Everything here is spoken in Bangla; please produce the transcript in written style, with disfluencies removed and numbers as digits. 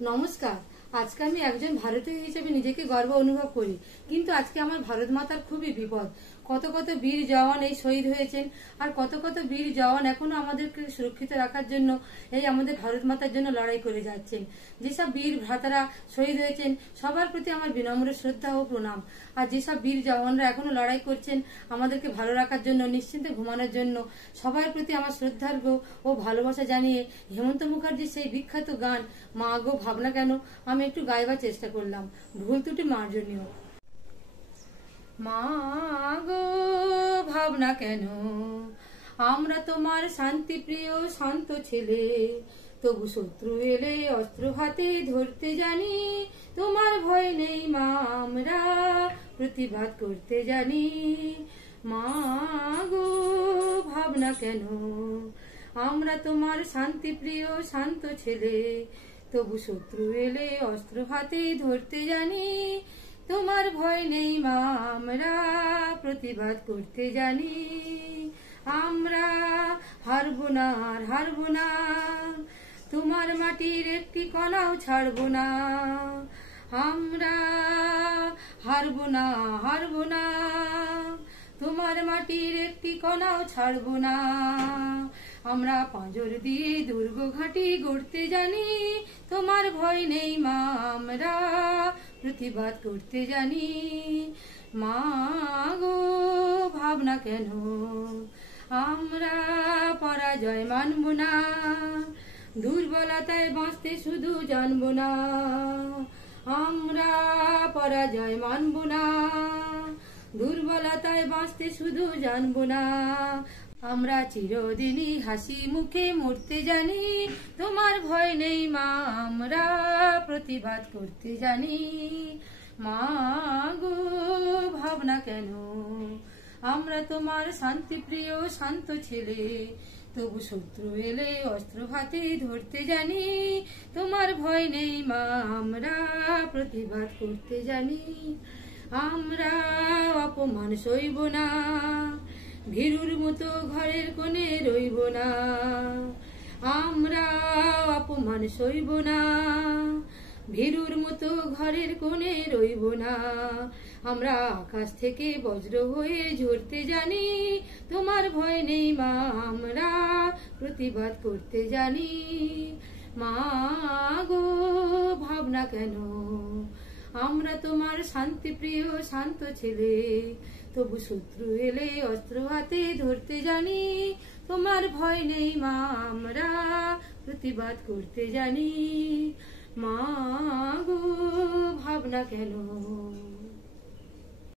নমস্কার। আজকে আমি একজন ভারতীয় হিসেবে নিজেকে গর্ব অনুভব করি, কিন্তু আজকে আমার ভারত মাতার খুবই বিপদ। কত কত বীর জওয়ান এই শহীদ হয়েছেন, আর কত কত বীর জওয়ান এখনো আমাদেরকে সুরক্ষিত রাখার জন্য এই আমাদের ভারত মাতার জন্য লড়াই করে যাচ্ছেন। যেসব বীর ভ্রাতারা শহীদ হয়েছেন সবার প্রতি আমার বিনম্র শ্রদ্ধা ও প্রণাম। আর যেসব বীর জওয়ানরা এখনো লড়াই করছেন আমাদেরকে ভালো রাখার জন্য, নিশ্চিন্তে ঘুমানোর জন্য, সবার প্রতি আমার শ্রদ্ধার্ঘ ও ভালোবাসা জানিয়ে হেমন্ত মুখার্জির সেই বিখ্যাত গান মা গো ভাবনা কেন আমি একটু গাইবার চেষ্টা করলাম, ভুল ত্রুটি মার্জনীয়। মা গো ভাবনা কেন, আমরা তোমার শান্তি প্রিয় শান্ত ছেলে, তবু শত্রু এলে অস্ত্র হাতে ধরতে জানি, তোমার ভয় নেই মা, আমরা প্রতিবাদ করতে জানি। মা গো ভাবনা কেন, আমরা তোমার শান্তি প্রিয় শান্ত ছেলে, তবু শত্রু এলে অস্ত্র হাতে ধরতে জানি, তোমার ভয় নেই মা, আমরা প্রতিবাদ করতে জানি। আমরা হারবো না আর হারবো না, তোমার মাটির একটি কণাও ছাড়বো না। আমরা হারবো না হারবো না, তোমার মাটির একটি কণাও ছাড়বো না। আমরা পাঁজর দিয়ে দুর্গ ঘাঁটি গড়তে জানি, তোমার ভয় নেই মা, আমরা প্রতিবাদ করতে জানি। মা গো ভাবনা কেন, আমরা পরাজয় মানব না, দুর্বলতায় বাঁচতে শুধু জানবো না। আমরা পরাজয় মানব না, দুর্বলতায় বাঁচতে শুধু জানবো না। আমরা চিরদিনই হাসি মুখে মরতে জানি, তোমার ভয় নেই মা, আমরা প্রতিবাদ করতে জানি। মা গো ভাবনা কেন, আমরা তোমার শান্তি প্রিয় শান্ত ছেলে, তবু শত্রু এলে অস্ত্র হাতে ধরতে জানি, তোমার ভয় নেই মা, আমরা প্রতিবাদ করতে জানি। আমরা অপমান সইব না, ভীরুর মতো ঘরের কোণে রইব না। আমরা অপমান সইব না, ভীরুর মতো ঘরের কোণে রইব না। আমরা আকাশ থেকে বজ্র হয়ে ঝরতে জানি, তোমার ভয় নেই মা, আমরা প্রতিবাদ করতে জানি। মা গো ভাবনা কেন, আমরা তোমার শান্তি প্রিয় শান্ত ছেলে, তবু শত্রু এলে অস্ত্র হাতে ধরতে জানি, তোমার ভয় নেই মা, আমরা প্রতিবাদ করতে জানি। মা গো ভাবনা কেন।